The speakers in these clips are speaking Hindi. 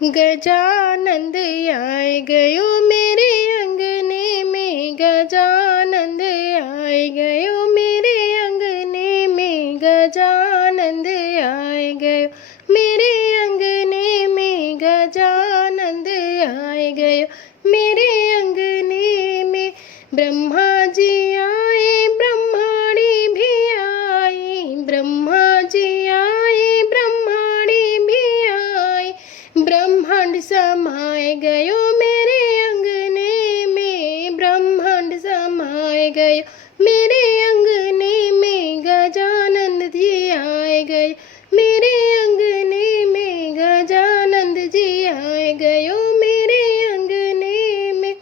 गजानंद आए गयो मेरे अंगने में, गजानंद आए गयो मेरे अंगने में, गजानंद आए गयो मेरे अंगने में, गजानंद आए गयो मेरे अंगने में। ब्रह्मा जी आए ब्रह्माणी भी आई, ब्रह्मा जी आए ब्रह्माणी भी आई, ब्रह्मांड समाए गयो मेरे अंगने में, ब्रह्मांड समाए गयो मेरे अंगने में, गजानंद जी आए गयो मेरे अंगने में, गजानंद जी आए गयो मेरे अंगने में।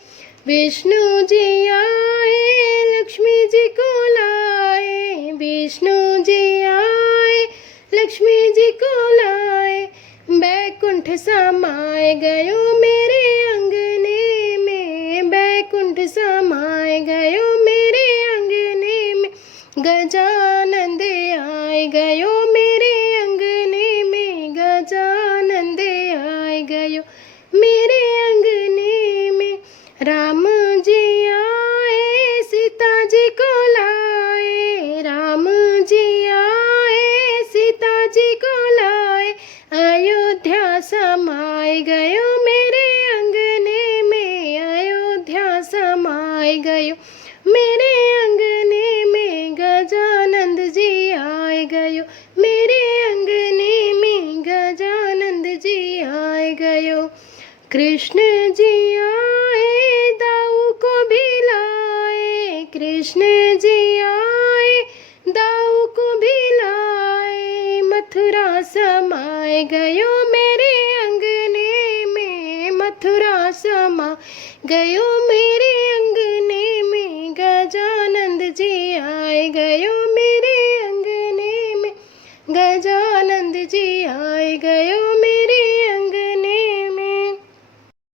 विष्णु जी आए लक्ष्मी जी को लाए, विष्णु जी आए लक्ष्मी जी को लाए, बैकुंठ समाए गयो मेरे अंगने में, बैकुंठ समाए गयो मेरे अंगने में। गजानंद आए गयो मेरे अंगने में, गजानंद आए गयो मेरे अंगने में। राम जी आए सीता जी को लाए, राम जी आए सीता जी को लाए, अयोध्या समाए गयो मेरे अंगने में, अयोध्या समाए गयो मेरे अंगने में। गजानंद जी आए गयो मेरे अंगने में, गजानंद जी आए गयो। कृष्ण जी आए दाऊ को भी लाए, कृष्ण जी आए दाऊ को भी लाए, मथुरा समाए गयो मेरे अंगने में, मथुरा समा गयो मेरे अंगने में। गजानंद जी आए गयो मेरे अंगने में, गजानंद जी आए गयो